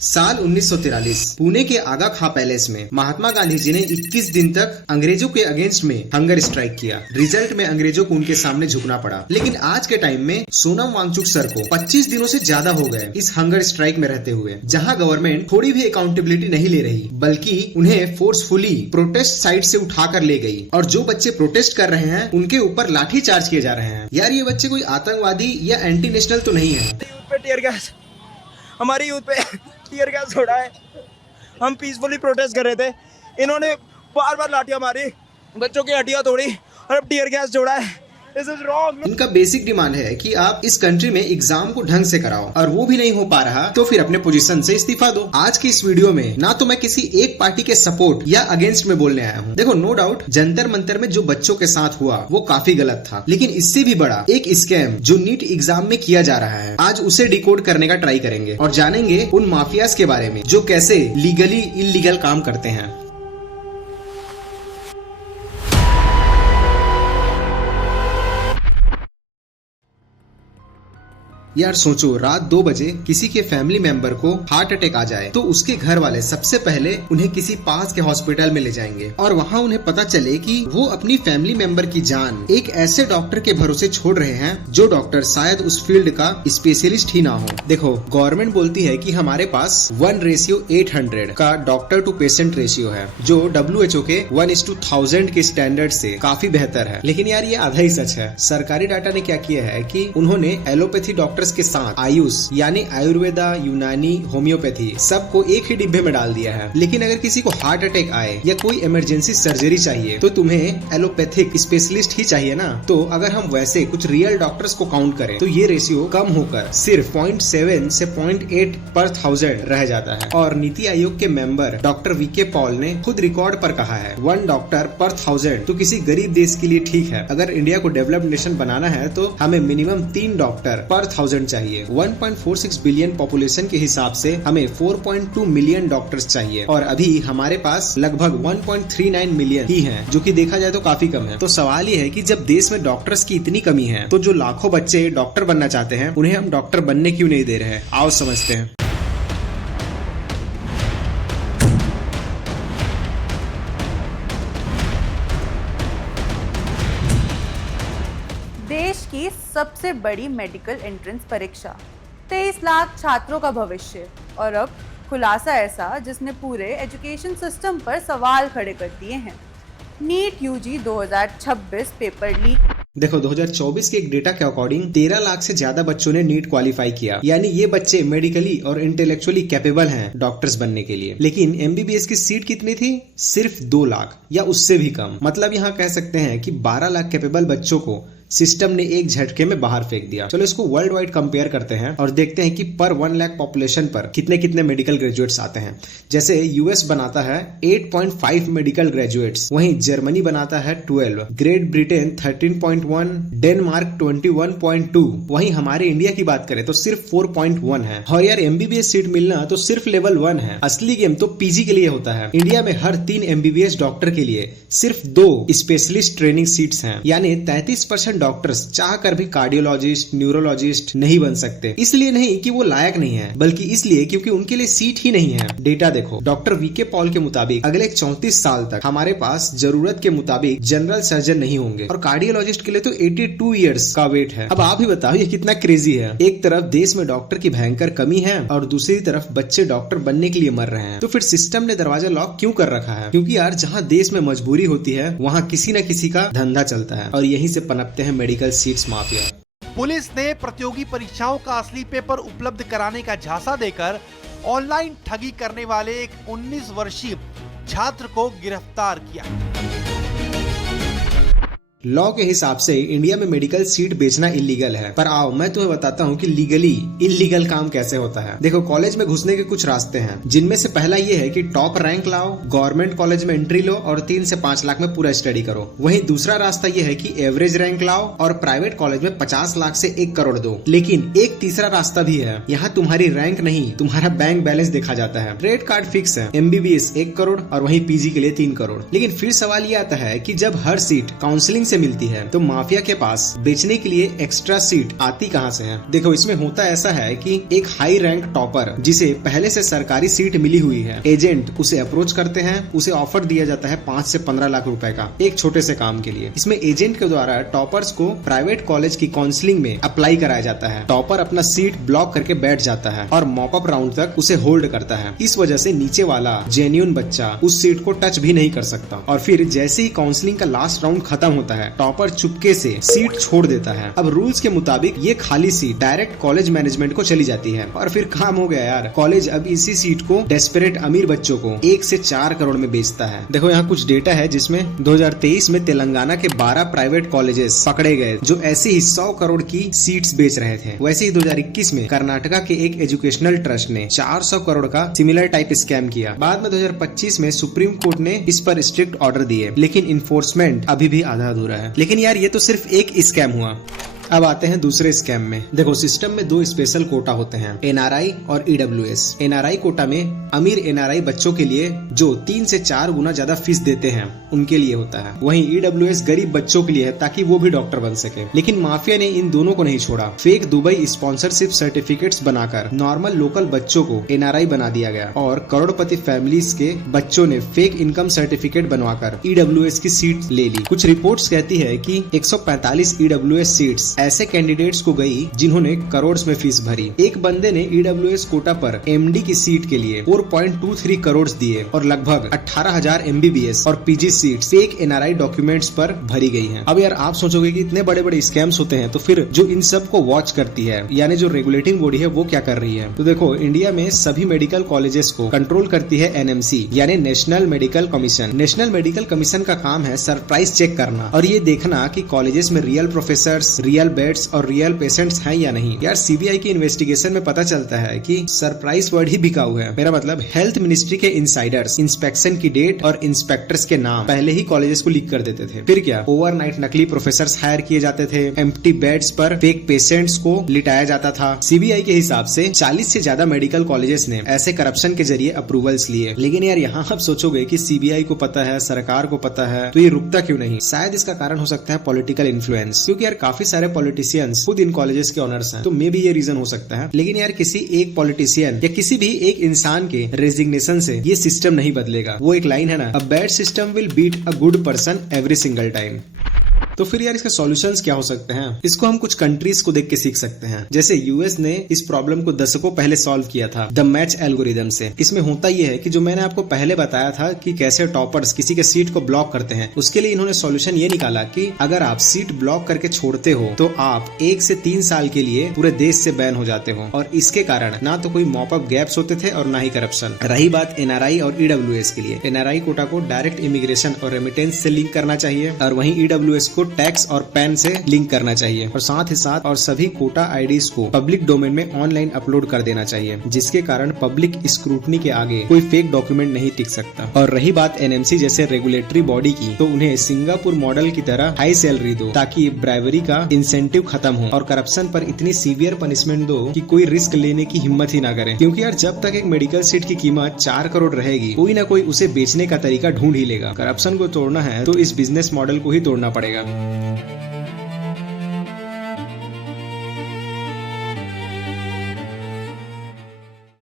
साल 1943 पुणे के आगा खां पैलेस में महात्मा गांधी जी ने 21 दिन तक अंग्रेजों के अगेंस्ट में हंगर स्ट्राइक किया। रिजल्ट में अंग्रेजों को उनके सामने झुकना पड़ा। लेकिन आज के टाइम में सोनम वांगचुक सर को 25 दिनों से ज्यादा हो गए इस हंगर स्ट्राइक में रहते हुए, जहां गवर्नमेंट थोड़ी भी अकाउंटेबिलिटी नहीं ले रही, बल्कि उन्हें फोर्सफुली प्रोटेस्ट साइट से उठाकर ले गई। और जो बच्चे प्रोटेस्ट कर रहे हैं उनके ऊपर लाठी चार्ज किए जा रहे हैं। यार ये बच्चे कोई आतंकवादी या एंटी नेशनल तो नहीं है। हमारी यूथ पे टीयर गैस छोड़ा है। हम पीसफुली प्रोटेस्ट कर रहे थे, इन्होंने बार बार लाठियां मारी, बच्चों की हड्डियां तोड़ी और अब टीयर गैस छोड़ा है। This is wrong. इनका बेसिक डिमांड है कि आप इस कंट्री में एग्जाम को ढंग से कराओ, और वो भी नहीं हो पा रहा तो फिर अपने पोजीशन से इस्तीफा दो। आज की इस वीडियो में ना तो मैं किसी एक पार्टी के सपोर्ट या अगेंस्ट में बोलने आया हूँ। देखो, नो डाउट जंतर मंतर में जो बच्चों के साथ हुआ वो काफी गलत था, लेकिन इससे भी बड़ा एक स्कैम जो नीट एग्जाम में किया जा रहा है, आज उसे डिकोड करने का ट्राई करेंगे और जानेंगे उन माफियाज के बारे में जो कैसे लीगली इलीगल काम करते हैं। यार सोचो, रात 2 बजे किसी के फैमिली मेंबर को हार्ट अटैक आ जाए तो उसके घर वाले सबसे पहले उन्हें किसी पास के हॉस्पिटल में ले जाएंगे और वहाँ उन्हें पता चले कि वो अपनी फैमिली मेंबर की जान एक ऐसे डॉक्टर के भरोसे छोड़ रहे हैं जो डॉक्टर शायद उस फील्ड का स्पेशलिस्ट ही ना हो। देखो, गवर्नमेंट बोलती है कि हमारे पास 1:800 का डॉक्टर टू पेशेंट रेशियो है, जो WHO के 1:1000 के स्टैंडर्ड से काफी बेहतर है। लेकिन यार ये आधा ही सच है। सरकारी डाटा ने क्या किया है कि उन्होंने एलोपैथी डॉक्टर्स के साथ आयुष यानी आयुर्वेदा, यूनानी, होम्योपैथी सबको एक ही डिब्बे में डाल दिया है। लेकिन अगर किसी को हार्ट अटैक आए या कोई इमरजेंसी सर्जरी चाहिए तो तुम्हें एलोपैथिक स्पेशलिस्ट ही चाहिए ना। तो अगर हम वैसे कुछ रियल डॉक्टर्स को काउंट करें तो ये रेशियो कम होकर सिर्फ 0.7 से 0.8 पर 1000 रह जाता है। और नीति आयोग के मेंबर डॉक्टर वीके पॉल ने खुद रिकॉर्ड पर कहा है 1 डॉक्टर पर 1000 तो किसी गरीब देश के लिए ठीक है। अगर इंडिया को डेवलप्ड नेशन बनाना है तो हमें मिनिमम 3 डॉक्टर पर 1000 चाहिए। 1.46 बिलियन पॉपुलेशन के हिसाब से हमें 4.2 मिलियन डॉक्टर्स चाहिए, और अभी हमारे पास लगभग 1.39 मिलियन ही हैं, जो कि देखा जाए तो काफी कम है। तो सवाल ये है कि जब देश में डॉक्टर्स की इतनी कमी है तो जो लाखों बच्चे डॉक्टर बनना चाहते हैं उन्हें हम डॉक्टर बनने क्यों नहीं दे रहे हैं? आओ समझते हैं। देश की सबसे बड़ी मेडिकल एंट्रेंस परीक्षा, 23 लाख छात्रों का भविष्य, और अब खुलासा ऐसा जिसने पूरे एजुकेशन सिस्टम पर सवाल खड़े कर दिए हैं। NEET UG 2026 paper leak. देखो, 2024 के एक डेटा के अकॉर्डिंग 13 लाख से ज्यादा बच्चों ने नीट क्वालिफाई किया, यानी ये बच्चे मेडिकली और इंटेलेक्चुअली कैपेबल हैं डॉक्टर्स बनने के लिए। लेकिन MBBS की सीट कितनी थी? सिर्फ 2 लाख या उससे भी कम। मतलब यहाँ कह सकते हैं कि 12 लाख कैपेबल बच्चों को सिस्टम ने एक झटके में बाहर फेंक दिया। चलो इसको वर्ल्ड वाइड कंपेयर करते हैं और देखते हैं कि पर 1 लाख पॉपुलेशन पर कितने कितने मेडिकल ग्रेजुएट्स आते हैं। जैसे US बनाता है 8.5 मेडिकल ग्रेजुएट्स, वहीं जर्मनी बनाता है 12, ग्रेट ब्रिटेन 13.1, डेनमार्क 21.2, वहीं हमारे इंडिया की बात करें तो सिर्फ 4.1 है। और यार MBBS सीट मिलना तो सिर्फ लेवल 1 है, असली गेम तो PG के लिए होता है। इंडिया में हर 3 MBBS डॉक्टर के लिए सिर्फ 2 स्पेशलिस्ट ट्रेनिंग सीट्स हैं, यानी 33% डॉक्टर्स चाहकर भी कार्डियोलॉजिस्ट, न्यूरोलॉजिस्ट नहीं बन सकते। इसलिए नहीं कि वो लायक नहीं है, बल्कि इसलिए क्योंकि उनके लिए सीट ही नहीं है। डेटा देखो, डॉक्टर वीके पॉल के मुताबिक अगले 34 साल तक हमारे पास जरूरत के मुताबिक जनरल सर्जन नहीं होंगे, और कार्डियोलॉजिस्ट के लिए तो 82 इयर्स का वेट है। अब आप ही बताओ ये कितना क्रेजी है। एक तरफ देश में डॉक्टर की भयंकर कमी है और दूसरी तरफ बच्चे डॉक्टर बनने के लिए मर रहे हैं। तो फिर सिस्टम ने दरवाजा लॉक क्यों कर रखा है? क्योंकि यार जहाँ देश में मजबूरी होती है वहाँ किसी न किसी का धंधा चलता है, और यहीं से पनपते हैं मेडिकल सीट्स माफिया। पुलिस ने प्रतियोगी परीक्षाओं का असली पेपर उपलब्ध कराने का झांसा देकर ऑनलाइन ठगी करने वाले एक 19 वर्षीय छात्र को गिरफ्तार किया। लॉ के हिसाब से इंडिया में मेडिकल सीट बेचना इलीगल है, पर आओ मैं तुम्हें बताता हूँ कि लीगली इलीगल काम कैसे होता है। देखो, कॉलेज में घुसने के कुछ रास्ते हैं, जिनमें से पहला ये है कि टॉप रैंक लाओ, गवर्नमेंट कॉलेज में एंट्री लो और 3 से 5 लाख में पूरा स्टडी करो। वहीं दूसरा रास्ता ये है कि एवरेज रैंक लाओ और प्राइवेट कॉलेज में 50 लाख से 1 करोड़ दो। लेकिन एक तीसरा रास्ता भी है, यहाँ तुम्हारी रैंक नहीं, तुम्हारा बैंक बैलेंस देखा जाता है। रेट कार्ड फिक्स है, MBBS 1 करोड़ और वहीं PG के लिए 3 करोड़। लेकिन फिर सवाल ये आता है कि जब हर सीट काउंसलिंग से मिलती है, तो माफिया के पास बेचने के लिए एक्स्ट्रा सीट आती कहाँ से है? देखो, इसमें होता ऐसा है कि एक हाई रैंक टॉपर जिसे पहले से सरकारी सीट मिली हुई है, एजेंट उसे अप्रोच करते हैं, उसे ऑफर दिया जाता है 5 से 15 लाख रुपए का एक छोटे से काम के लिए। इसमें एजेंट के द्वारा टॉपर्स को प्राइवेट कॉलेज की काउंसलिंग में अप्लाई कराया जाता है। टॉपर अपना सीट ब्लॉक करके बैठ जाता है और मॉपअप राउंड तक उसे होल्ड करता है। इस वजह से नीचे वाला जेन्युइन बच्चा उस सीट को टच भी नहीं कर सकता। और फिर जैसे ही काउंसलिंग का लास्ट राउंड खत्म होता है, टॉपर चुपके से सीट छोड़ देता है। अब रूल्स के मुताबिक ये खाली सीट डायरेक्ट कॉलेज मैनेजमेंट को चली जाती है और फिर काम हो गया यार। कॉलेज अब इसी सीट को डेस्परेट अमीर बच्चों को 1 से 4 करोड़ में बेचता है। देखो, यहाँ कुछ डेटा है जिसमें 2023 में तेलंगाना के 12 प्राइवेट कॉलेजेस पकड़े गए जो ऐसे ही 100 करोड़ की सीट्स बेच रहे थे। वैसे ही 2021 में कर्नाटका के एक एजुकेशनल ट्रस्ट ने 400 करोड़ का सिमिलर टाइप स्कैम किया। बाद में 2025 में सुप्रीम कोर्ट ने इस पर स्ट्रिक्ट ऑर्डर दिए, लेकिन इन्फोर्समेंट अभी भी आधा अधूरा है। लेकिन यार, ये तो सिर्फ एक स्कैम हुआ। अब आते हैं दूसरे स्कैम में। देखो, सिस्टम में 2 स्पेशल कोटा होते हैं, एनआरआई और ईडब्ल्यूएस। एनआरआई कोटा में अमीर एनआरआई बच्चों के लिए जो 3 से 4 गुना ज्यादा फीस देते हैं उनके लिए होता है। वहीं ईडब्ल्यूएस गरीब बच्चों के लिए है ताकि वो भी डॉक्टर बन सके। लेकिन माफिया ने इन दोनों को नहीं छोड़ा। फेक दुबई स्पॉन्सरशिप सर्टिफिकेट्स बनाकर नॉर्मल लोकल बच्चों को एनआरआई बना दिया गया और करोड़पति फैमिलीज के बच्चों ने फेक इनकम सर्टिफिकेट बनवाकर ईडब्ल्यूएस की सीट ले ली। कुछ रिपोर्ट्स कहती है कि 145 ईडब्ल्यूएस सीट्स ऐसे कैंडिडेट्स को गई जिन्होंने करोड़ में फीस भरी। एक बंदे ने ईडब्ल्यूएस कोटा पर एमडी की सीट के लिए 4.23 करोड़ दिए और लगभग 18,000 एमबीबीएस और PG seat fake NRI documents पर भरी गई हैं। अब यार, आप सोचोगे कि इतने बड़े बड़े स्कैम्स होते हैं, तो फिर जो इन सब को वॉच करती है यानी जो रेगुलेटिंग बॉडी है वो क्या कर रही है? तो देखो, इंडिया में सभी मेडिकल कॉलेजेस को कंट्रोल करती है एनएमसी यानी national medical commission. National medical commission का काम है सरप्राइज चेक करना और ये देखना कि कॉलेजेस में रियल प्रोफेसर्स, रियल बेड्स और रियल पेशेंट्स हैं या नहीं। यार, सीबीआई की इन्वेस्टिगेशन में पता चलता है कि सरप्राइज वर्ड ही बिकाऊ है। मेरा मतलब, हेल्थ मिनिस्ट्री के इनसाइडर्स इंस्पेक्शन की डेट और इंस्पेक्टर्स के नाम पहले ही कॉलेजेस को लीक कर देते थे। फिर क्या, ओवरनाइट नकली प्रोफेसर्स हायर किए जाते थे, एम्प्टी बेड्स पर फेक पेशेंट्स को लिटाया जाता था। सीबीआई के हिसाब से 40 से ज्यादा मेडिकल कॉलेजेस ने ऐसे करप्शन के जरिए अप्रूवल्स लिए। लेकिन यार, यहाँ आप सोचोगे कि सीबीआई को पता है, सरकार को पता है, तो ये रुकता क्यों नहीं? शायद इसका कारण हो सकता है पॉलिटिकल इन्फ्लुएंस, क्योंकि यार काफी सारे पॉलिटिशियंस खुद इन कॉलेजेस के ऑनर्स हैं, तो मे भी ये रीजन हो सकता है। लेकिन यार, किसी एक पॉलिटिशियन या किसी भी एक इंसान के रेजिग्नेशन से ये सिस्टम नहीं बदलेगा। वो एक लाइन है ना, a bad system will beat a good person every single time. तो फिर यार, इसके सॉल्यूशंस क्या हो सकते हैं? इसको हम कुछ कंट्रीज को देख के सीख सकते हैं। जैसे यूएस ने इस प्रॉब्लम को दशकों पहले सॉल्व किया था द मैच एल्गोरिदम से। इसमें होता यह है कि जो मैंने आपको पहले बताया था कि कैसे टॉपर्स किसी के सीट को ब्लॉक करते हैं, उसके लिए इन्होंने सॉल्यूशन ये निकाला कि अगर आप सीट ब्लॉक करके छोड़ते हो तो आप 1 से 3 साल के लिए पूरे देश से बैन हो जाते हो और इसके कारण ना तो कोई मॉपअप गैप्स होते थे और ना ही करप्शन। रही बात एनआरआई और ईडब्ल्यूएस के लिए, एनआरआई कोटा को डायरेक्ट इमिग्रेशन और रेमिटेंस से लिंक करना चाहिए और वहीं ईडब्ल्यूएस को टैक्स और पैन से लिंक करना चाहिए और साथ ही साथ और सभी कोटा आईडीज को पब्लिक डोमेन में ऑनलाइन अपलोड कर देना चाहिए, जिसके कारण पब्लिक स्क्रूटनी के आगे कोई फेक डॉक्यूमेंट नहीं टिक सकता। और रही बात एनएमसी जैसे रेगुलेटरी बॉडी की, तो उन्हें सिंगापुर मॉडल की तरह हाई सैलरी दो ताकि ब्राइवरी का इंसेंटिव खत्म हो और करप्शन पर इतनी सीवियर पनिशमेंट दो कि कोई रिस्क लेने की हिम्मत ही ना करे। क्योंकि यार, जब तक एक मेडिकल सीट की कीमत 4 करोड़ रहेगी, कोई ना कोई उसे बेचने का तरीका ढूंढ ही लेगा। करप्शन को तोड़ना है तो इस बिजनेस मॉडल को ही तोड़ना पड़ेगा।